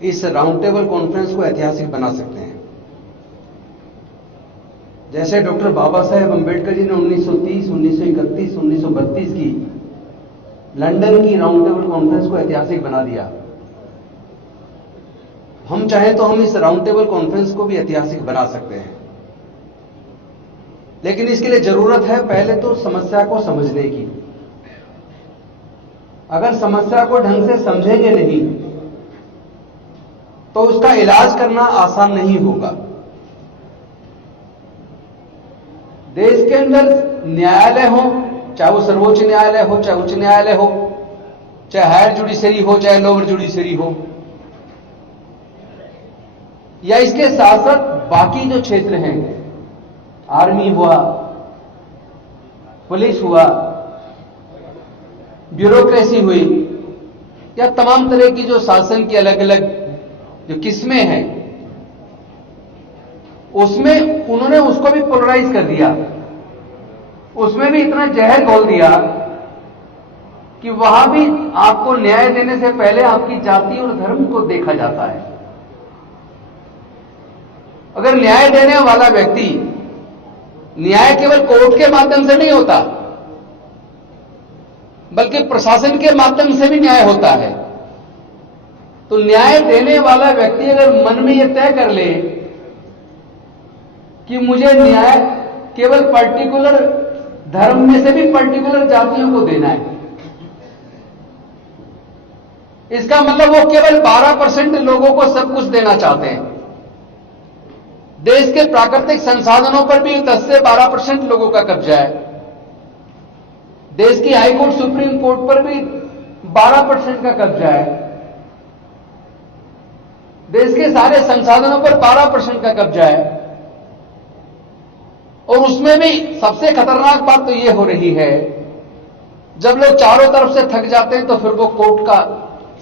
इस round table conference को ऐतिहासिक बना सकते हैं। जैसे डॉक्टर बाबा साहेब अम्बेडकर जी ने 1930, 1931, 1932 की लंदन की राउंड टेबल कॉन्फ्रेंस को ऐतिहासिक बना दिया, हम चाहें तो हम इस राउंड टेबल कॉन्फ्रेंस को भी ऐतिहासिक बना सकते हैं। लेकिन इसके लिए जरूरत है पहले तो समस्या को समझने की। अगर समस्या को ढंग से समझेंगे नहीं तो उसका इलाज करना आसान नहीं होगा। देश के अंदर न्यायालय हो, चाहे वो सर्वोच्च न्यायालय हो, चाहे उच्च न्यायालय हो, चाहे हायर जुडिशरी हो, चाहे लोअर जुडिशरी हो, या इसके साथ साथ बाकी जो क्षेत्र हैं, आर्मी हुआ, पुलिस हुआ, ब्यूरोक्रेसी हुई, या तमाम तरह की जो शासन की अलग अलग जो किस्में हैं, उसमें उन्होंने उसको भी पोलराइज कर दिया। उसमें भी इतना जहर घोल दिया कि वहां भी आपको न्याय देने से पहले आपकी जाति और धर्म को देखा जाता है। अगर न्याय देने वाला व्यक्ति, न्याय केवल कोर्ट के माध्यम से नहीं होता बल्कि प्रशासन के माध्यम से भी न्याय होता है, तो न्याय देने वाला व्यक्ति अगर मन में यह तय कर ले कि मुझे न्याय केवल पर्टिकुलर धर्म में से भी पर्टिकुलर जातियों को देना है, इसका मतलब वो केवल 12% लोगों को सब कुछ देना चाहते हैं। देश के प्राकृतिक संसाधनों पर भी 10 से 12% लोगों का कब्जा है। देश की हाईकोर्ट, सुप्रीम कोर्ट पर भी 12% का कब्जा है। देश के सारे संसाधनों पर 12% का कब्जा है। और उसमें भी सबसे खतरनाक बात तो यह हो रही है, जब लोग चारों तरफ से थक जाते हैं तो फिर वो कोर्ट का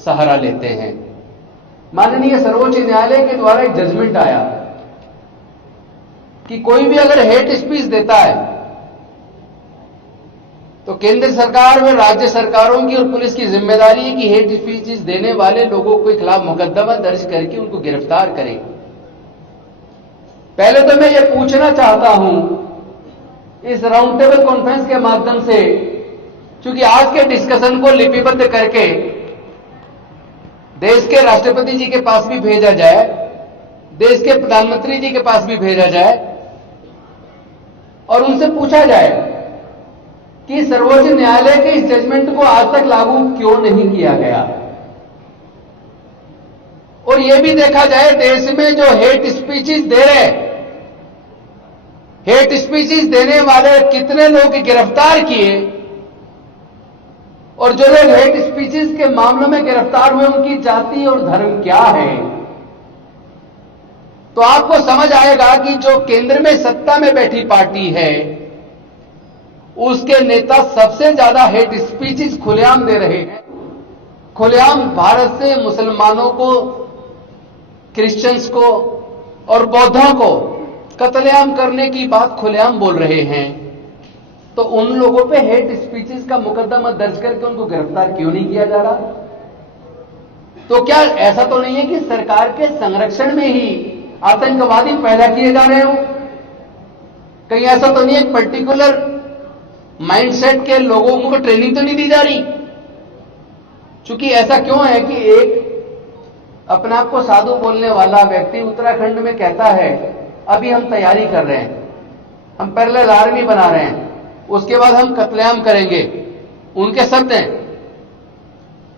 सहारा लेते हैं। माननीय सर्वोच्च न्यायालय के द्वारा एक जजमेंट आया कि कोई भी अगर हेट स्पीच देता है तो केंद्र सरकार व राज्य सरकारों की और पुलिस की जिम्मेदारी है कि हेट स्पीचेस देने वाले लोगों के खिलाफ मुकदमा दर्ज करके उनको गिरफ्तार करें। पहले तो मैं ये पूछना चाहता हूं इस राउंड टेबल कॉन्फ्रेंस के माध्यम से, क्योंकि आज के डिस्कशन को लिपिबद्ध करके देश के राष्ट्रपति जी के पास भी भेजा जाए, देश के प्रधानमंत्री जी के पास भी भेजा जाए और उनसे पूछा जाए कि सर्वोच्च न्यायालय के इस जजमेंट को आज तक लागू क्यों नहीं किया गया। और यह भी देखा जाए देश में जो हेट स्पीचेस दे रहे, हेट स्पीचेस देने वाले कितने लोग गिरफ्तार किए और जो लोग हेट स्पीचेस के मामलों में गिरफ्तार हुए उनकी जाति और धर्म क्या है। तो आपको समझ आएगा कि जो केंद्र में सत्ता में बैठी पार्टी है उसके नेता सबसे ज्यादा हेट स्पीचेस खुलेआम दे रहे हैं। खुलेआम भारत से मुसलमानों को, क्रिश्चियंस को और बौद्धों को कत्लेआम करने की बात खुलेआम बोल रहे हैं। तो उन लोगों पे हेट स्पीचेस का मुकदमा दर्ज करके उनको गिरफ्तार क्यों नहीं किया जा रहा? तो क्या ऐसा तो नहीं है कि सरकार के संरक्षण में ही आतंकवादी पैदा किए जा रहे हो? कहीं ऐसा तो नहीं है पर्टिकुलर माइंडसेट के लोगों को ट्रेनिंग तो नहीं दी जा रही? क्योंकि ऐसा क्यों है कि एक अपने आप को साधु बोलने वाला व्यक्ति उत्तराखंड में कहता है अभी हम तैयारी कर रहे हैं, हम पैरेलल आर्मी बना रहे हैं, उसके बाद हम कत्लेआम करेंगे। उनके शब्द हैं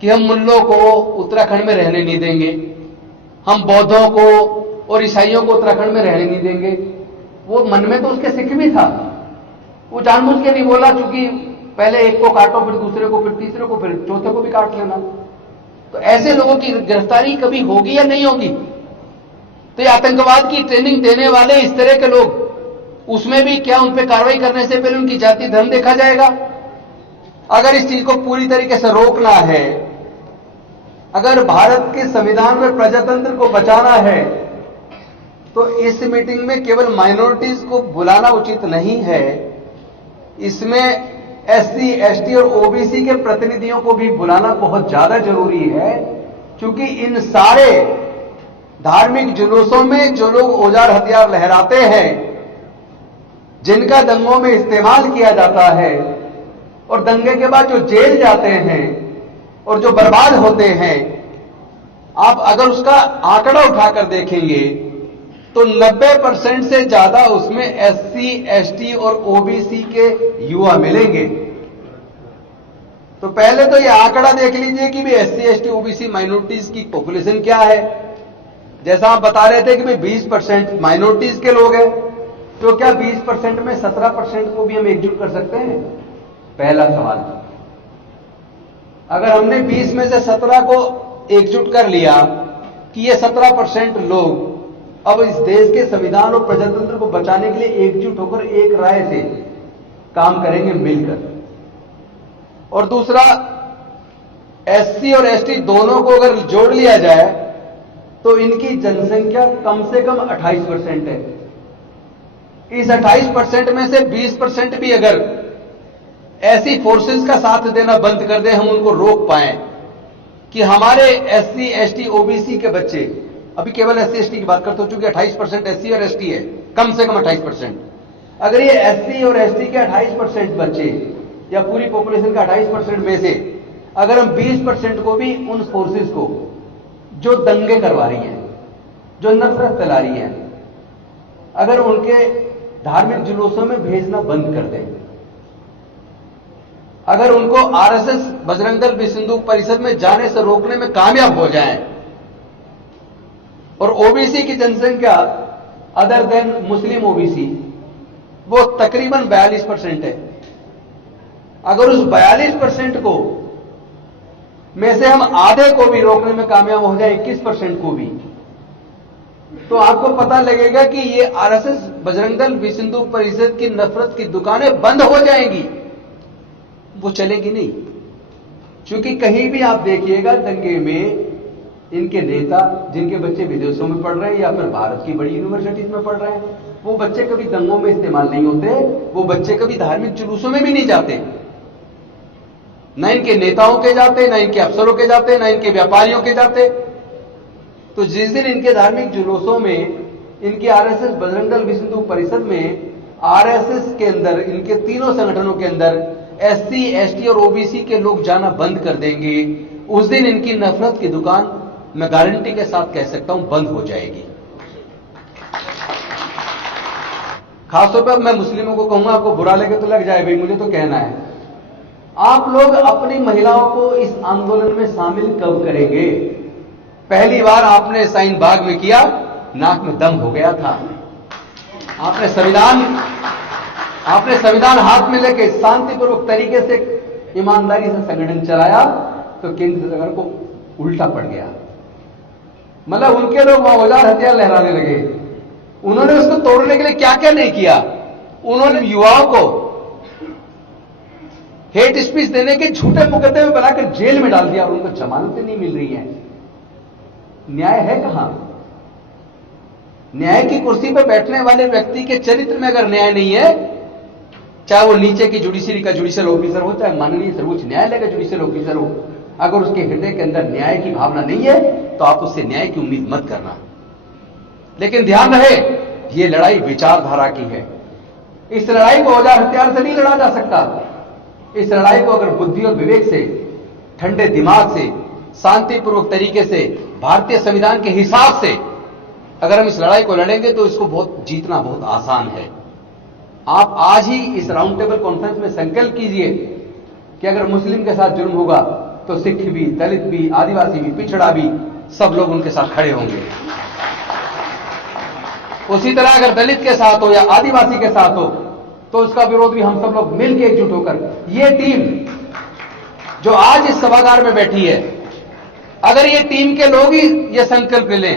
कि हम मुल्लों को उत्तराखंड में रहने नहीं देंगे, हम बौद्धों को और ईसाइयों को उत्तराखंड में रहने नहीं देंगे। वो मन में तो उसके सिख भी था, वो जानबूझ के नहीं बोला, चूंकि पहले एक को काटो फिर दूसरे को फिर तीसरे को फिर चौथे को भी काट लेना। तो ऐसे लोगों की गिरफ्तारी कभी होगी या नहीं होगी? तो ये आतंकवाद की ट्रेनिंग देने वाले इस तरह के लोग, उसमें भी क्या उन पर कार्रवाई करने से पहले उनकी जाति धर्म देखा जाएगा? अगर इस चीज को पूरी तरीके से रोकना है, अगर भारत के संविधान में प्रजातंत्र को बचाना है, तो इस मीटिंग में केवल माइनॉरिटीज को बुलाना उचित नहीं है, इसमें एससी, एसटी और ओबीसी के प्रतिनिधियों को भी बुलाना बहुत ज्यादा जरूरी है, क्योंकि इन सारे धार्मिक जुलूसों में जो लोग औजार हथियार लहराते हैं, जिनका दंगों में इस्तेमाल किया जाता है और दंगे के बाद जो जेल जाते हैं और जो बर्बाद होते हैं, आप अगर उसका आंकड़ा उठाकर देखेंगे तो 90% से ज्यादा उसमें एससी, एसटी और ओबीसी के युवा मिलेंगे। तो पहले तो ये आंकड़ा देख लीजिए कि भी एससी, एसटी, ओबीसी माइनॉरिटीज की पॉपुलेशन क्या है। जैसा आप बता रहे थे कि भाई 20% माइनॉरिटीज के लोग हैं, तो क्या 20% में 17% को भी हम एकजुट कर सकते हैं? पहला सवाल। अगर हमने 20 में से 17 को एकजुट कर लिया कि ये 17% लोग अब इस देश के संविधान और प्रजातंत्र को बचाने के लिए एकजुट होकर एक राय से काम करेंगे मिलकर। और दूसरा, एससी और एसटी दोनों को अगर जोड़ लिया जाए तो इनकी जनसंख्या कम से कम 28% है। इस 28% में से 20% भी अगर ऐसी फोर्सेस का साथ देना बंद कर दें, हम उनको रोक पाएं कि हमारे एससी, एसटी, ओबीसी के बच्चे, अभी केवल एससी एसटी की बात करते हो, चूंकि 28% एससी और एसटी है, कम से कम 28%। अगर ये एससी और एसटी के 28% बच्चे या पूरी पॉपुलेशन का 28% में से अगर हम 20% को भी उन फोर्सेस को जो दंगे करवा रही हैं, जो नफरत फैला रही हैं, अगर उनके धार्मिक जुलूसों में भेजना बंद कर दें, अगर उनको आरएसएस, बजरंग दल, विश्व हिंदू परिषद में जाने से रोकने में कामयाब हो जाएं, और ओबीसी की जनसंख्या अदर देन मुस्लिम ओबीसी वो तकरीबन 42% है, अगर उस 42% को में से हम आधे को भी रोकने में कामयाब हो जाए, 21% को भी, तो आपको पता लगेगा कि ये आरएसएस, बजरंग दल, विश्व हिंदू परिषद की नफरत की दुकानें बंद हो जाएंगी, वो चलेगी नहीं। क्योंकि कहीं भी आप देखिएगा दंगे में इनके नेता, जिनके बच्चे विदेशों में पढ़ रहे हैं या फिर भारत की बड़ी यूनिवर्सिटीज में पढ़ रहे हैं, वो बच्चे कभी दंगों में इस्तेमाल नहीं होते, वो बच्चे कभी धार्मिक जुलूसों में भी नहीं जाते, न इनके नेताओं के जाते, न इनके अफसरों के जाते, न इनके व्यापारियों के जाते। तो जिस दिन इनके धार्मिक जुलूसों में, इनके आरएसएस, बजरंग दल, विश्व हिंदू परिषद में, आरएसएस के अंदर, इनके तीनों संगठनों के अंदर एससी, एसटी और ओबीसी के लोग जाना बंद कर देंगे, उस दिन इनकी नफरत की दुकान मैं गारंटी के साथ कह सकता हूं बंद हो जाएगी। खासतौर पर मैं मुस्लिमों को कहूंगा, आपको बुरा लगे तो लग जाए भाई, मुझे तो कहना है, आप लोग अपनी महिलाओं को इस आंदोलन में शामिल कब करेंगे? पहली बार आपने साइन बाग में किया, नाक में दम हो गया था। आपने संविधान हाथ में लेके शांतिपूर्वक तरीके से, ईमानदारी से संगठन चलाया, तो केंद्र सरकार को उल्टा पड़ गया। मतलब उनके लोग वहां औजार हथियार लहराने लगे। उन्होंने उसको तोड़ने के लिए क्या क्या नहीं किया। उन्होंने युवाओं को हेट स्पीच देने के झूठे मुकदमे बनाकर जेल में डाल दिया और उनको जमानतें नहीं मिल रही हैं। न्याय है कहां? न्याय की कुर्सी पर बैठने वाले व्यक्ति के चरित्र में अगर न्याय नहीं है, चाहे वो नीचे की जुडिशरी का जुडिशियल ऑफिसर हो, चाहे माननीय सर्वोच्च न्यायालय का जुडिशियल ऑफिसर हो, अगर उसके हृदय के अंदर न्याय की भावना नहीं है तो आप उससे न्याय की उम्मीद मत करना। लेकिन ध्यान रहे, ये लड़ाई विचारधारा की है। इस लड़ाई को औजार हथियार से नहीं लड़ा जा सकता। इस लड़ाई को अगर बुद्धि और विवेक से, ठंडे दिमाग से, शांतिपूर्वक तरीके से, भारतीय संविधान के हिसाब से अगर हम इस लड़ाई को लड़ेंगे तो इसको जीतना बहुत आसान है। आप आज ही इस राउंड टेबल कॉन्फ्रेंस में संकल्प कीजिए कि अगर मुस्लिम के साथ जुर्म होगा तो सिख भी, दलित भी, आदिवासी भी, पिछड़ा भी, सब लोग उनके साथ खड़े होंगे। उसी तरह अगर दलित के साथ हो या आदिवासी के साथ हो तो उसका विरोध भी हम सब लोग मिलकर एकजुट होकर, ये टीम जो आज इस सभागार में बैठी है, अगर ये टीम के लोग ही ये संकल्प ले लें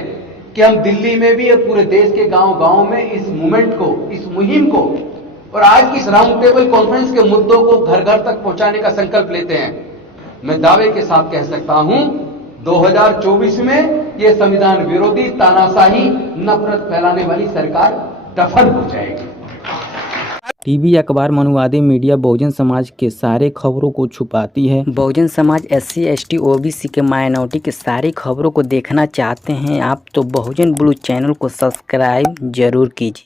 कि हम दिल्ली में भी और पूरे देश के गांव-गांव में इस मूवमेंट को, इस मुहिम को और आज की इस राउंड टेबल कॉन्फ्रेंस के मुद्दों को घर घर तक पहुंचाने का संकल्प लेते हैं, मैं दावे के साथ कह सकता हूं 2024 में यह संविधान विरोधी, तानाशाही, नफरत फैलाने वाली सरकार दफन हो जाएगी। टीवी, अखबार, मनुवादी मीडिया बहुजन समाज के सारे खबरों को छुपाती है। Bahujan Samaj SC ST OBC के माइनॉरिटी की सारी खबरों को देखना चाहते हैं आप तो बहुजन ब्लू चैनल को सब्सक्राइब जरूर कीजिए।